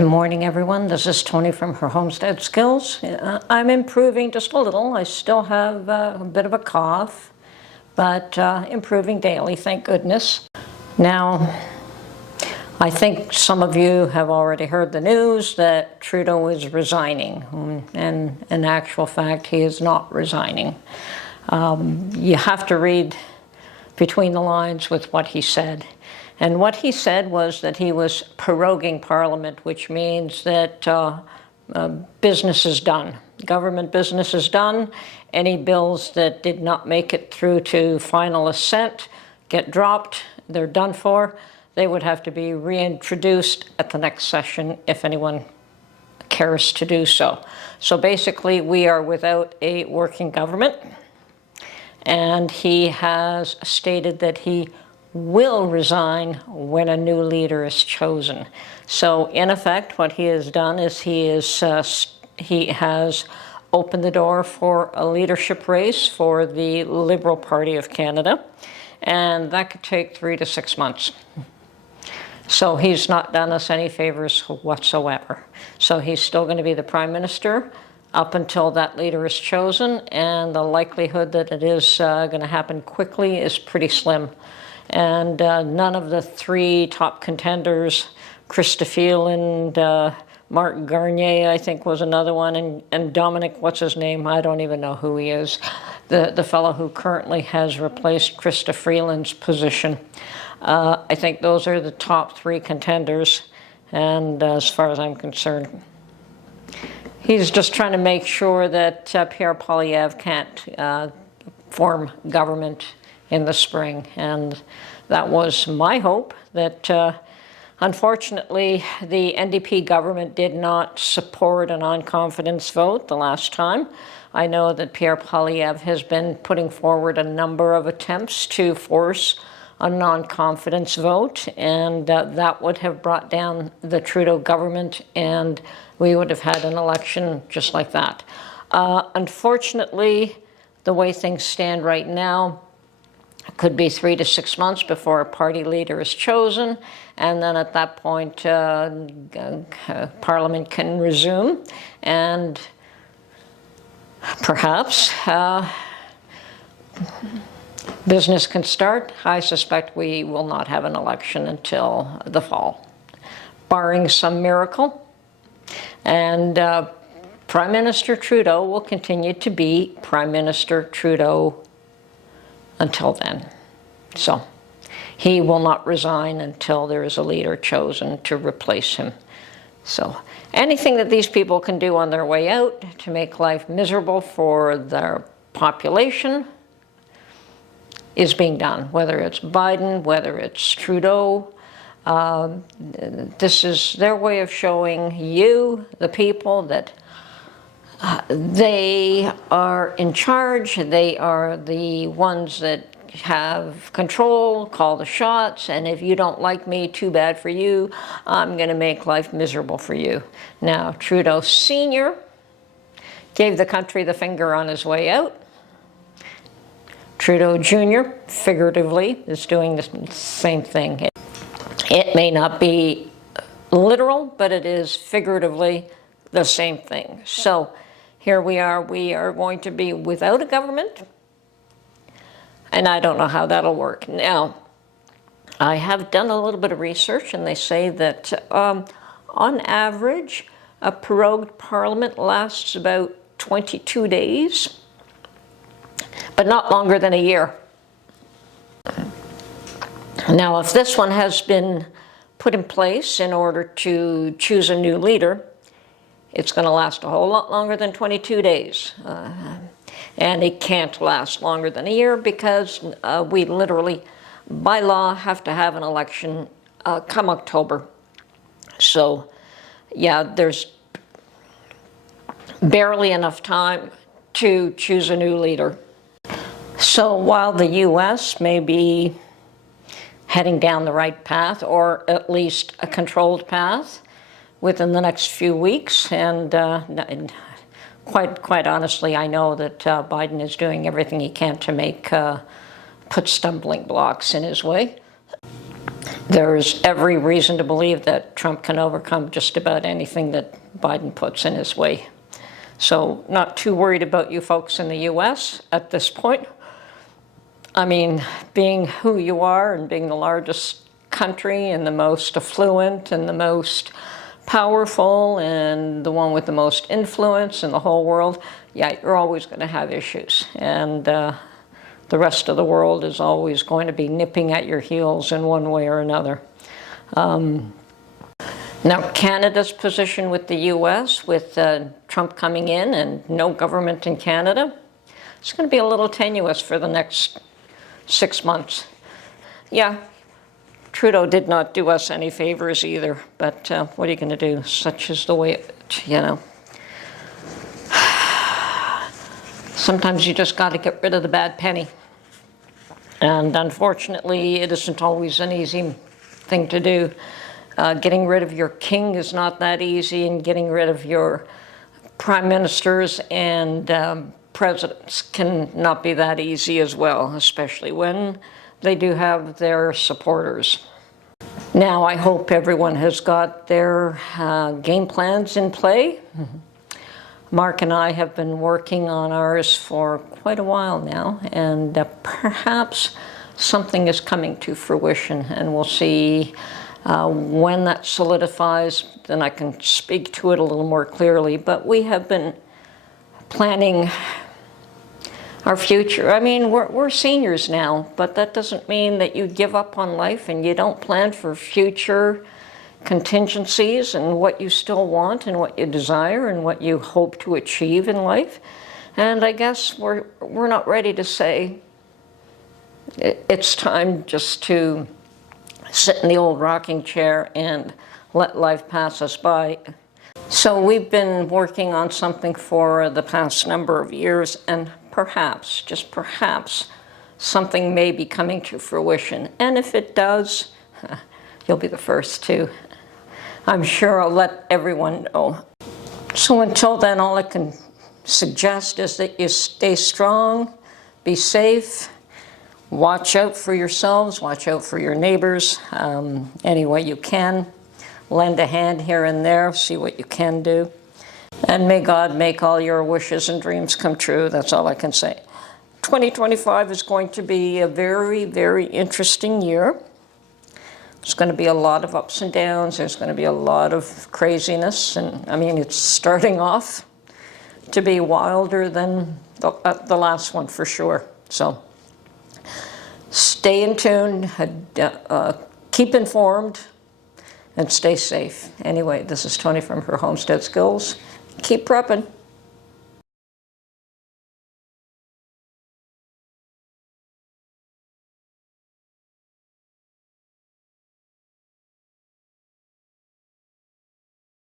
Good morning, everyone. This is Tony from her Homestead Skills. I'm improving just a little. I still have a bit of a cough, but improving daily, thank goodness. Now, I think some of you have already heard the news that Trudeau is resigning, and in actual fact, he is not resigning. You have to read between the lines with what he said. And what he said was that he was proroguing Parliament, which means that business is done. Government business is done. Any bills that did not make it through to final assent get dropped. They're done for. They would have to be reintroduced at the next session if anyone cares to do so. So basically, we are without a working government. And he has stated that he will resign when a new leader is chosen. So in effect, what he has done is he has opened the door for a leadership race for the Liberal Party of Canada, and that could take 3 to 6 months. So he's not done us any favors whatsoever. So he's still going to be the Prime Minister up until that leader is chosen, and the likelihood that it is going to happen quickly is pretty slim. And none of the 3 top contenders, Krista Freeland, Mark Garnier, I think was another one, and Dominic, what's his name? I don't even know who he is. The fellow who currently has replaced Krista Freeland's position. I think those are the top 3 contenders, and as far as I'm concerned, he's just trying to make sure that Pierre Poilievre can't form government in the spring, and that was my hope. That unfortunately the NDP government did not support a non-confidence vote the last time. I know that Pierre Poilievre has been putting forward a number of attempts to force a non-confidence vote, and that would have brought down the Trudeau government, and we would have had an election just like that. Unfortunately, the way things stand right now, it could be 3 to 6 months before a party leader is chosen, and then at that point, Parliament can resume, and perhaps business can start. I suspect we will not have an election until the fall, barring some miracle. And Prime Minister Trudeau will continue to be Prime Minister Trudeau until then. So he will not resign until there is a leader chosen to replace him. So anything that these people can do on their way out to make life miserable for their population is being done, whether it's Biden, whether it's Trudeau. This is their way of showing you, the people, that they are in charge. They are the ones that have control, call the shots, and if you don't like me, too bad for you. I'm going to make life miserable for you. Now, Trudeau Sr. gave the country the finger on his way out. Trudeau Jr., figuratively, is doing the same thing. It may not be literal, but it is figuratively the same thing. So here we are going to be without a government, and I don't know how that'll work. Now, I have done a little bit of research, and they say that on average, a prorogued parliament lasts about 22 days, but not longer than a year. Now, if this one has been put in place in order to choose a new leader, it's going to last a whole lot longer than 22 days. And it can't last longer than a year because we literally, by law, have to have an election come October. So, yeah, there's barely enough time to choose a new leader. So while the U.S. may be heading down the right path, or at least a controlled path, within the next few weeks, and quite honestly, I know that Biden is doing everything he can to put stumbling blocks in his way. There's every reason to believe that Trump can overcome just about anything that Biden puts in his way. So not too worried about you folks in the US at this point. I mean, being who you are and being the largest country and the most affluent and the most powerful and the one with the most influence in the whole world, yeah, you're always going to have issues. And the rest of the world is always going to be nipping at your heels in one way or another. Now, Canada's position with the US, with Trump coming in and no government in Canada, it's going to be a little tenuous for the next 6 months. Yeah, Trudeau did not do us any favors either, but what are you going to do? Such is the way, Sometimes you just got to get rid of the bad penny. And unfortunately, it isn't always an easy thing to do. Getting rid of your king is not that easy, and getting rid of your prime ministers and presidents can not be that easy as well, especially when they do have their supporters. Now, I hope everyone has got their game plans in play. Mark and I have been working on ours for quite a while now, and perhaps something is coming to fruition, and we'll see when that solidifies. Then I can speak to it a little more clearly. But we have been planning our future. I mean, we're seniors now, but that doesn't mean that you give up on life and you don't plan for future contingencies and what you still want and what you desire and what you hope to achieve in life. And I guess we're not ready to say it's time just to sit in the old rocking chair and let life pass us by. So we've been working on something for the past number of years, and perhaps, just perhaps, something may be coming to fruition. And if it does, you'll be the first to. I'm sure I'll let everyone know. So until then, all I can suggest is that you stay strong, be safe, watch out for yourselves, watch out for your neighbors, any way you can. Lend a hand here and there, see what you can do. And may God make all your wishes and dreams come true. That's all I can say. 2025 is going to be a very, very interesting year. There's going to be a lot of ups and downs. There's going to be a lot of craziness. And I mean, it's starting off to be wilder than the last one for sure. So stay in tune, keep informed, and stay safe. Anyway, this is Tony from her Homestead Skills. Keep prepping.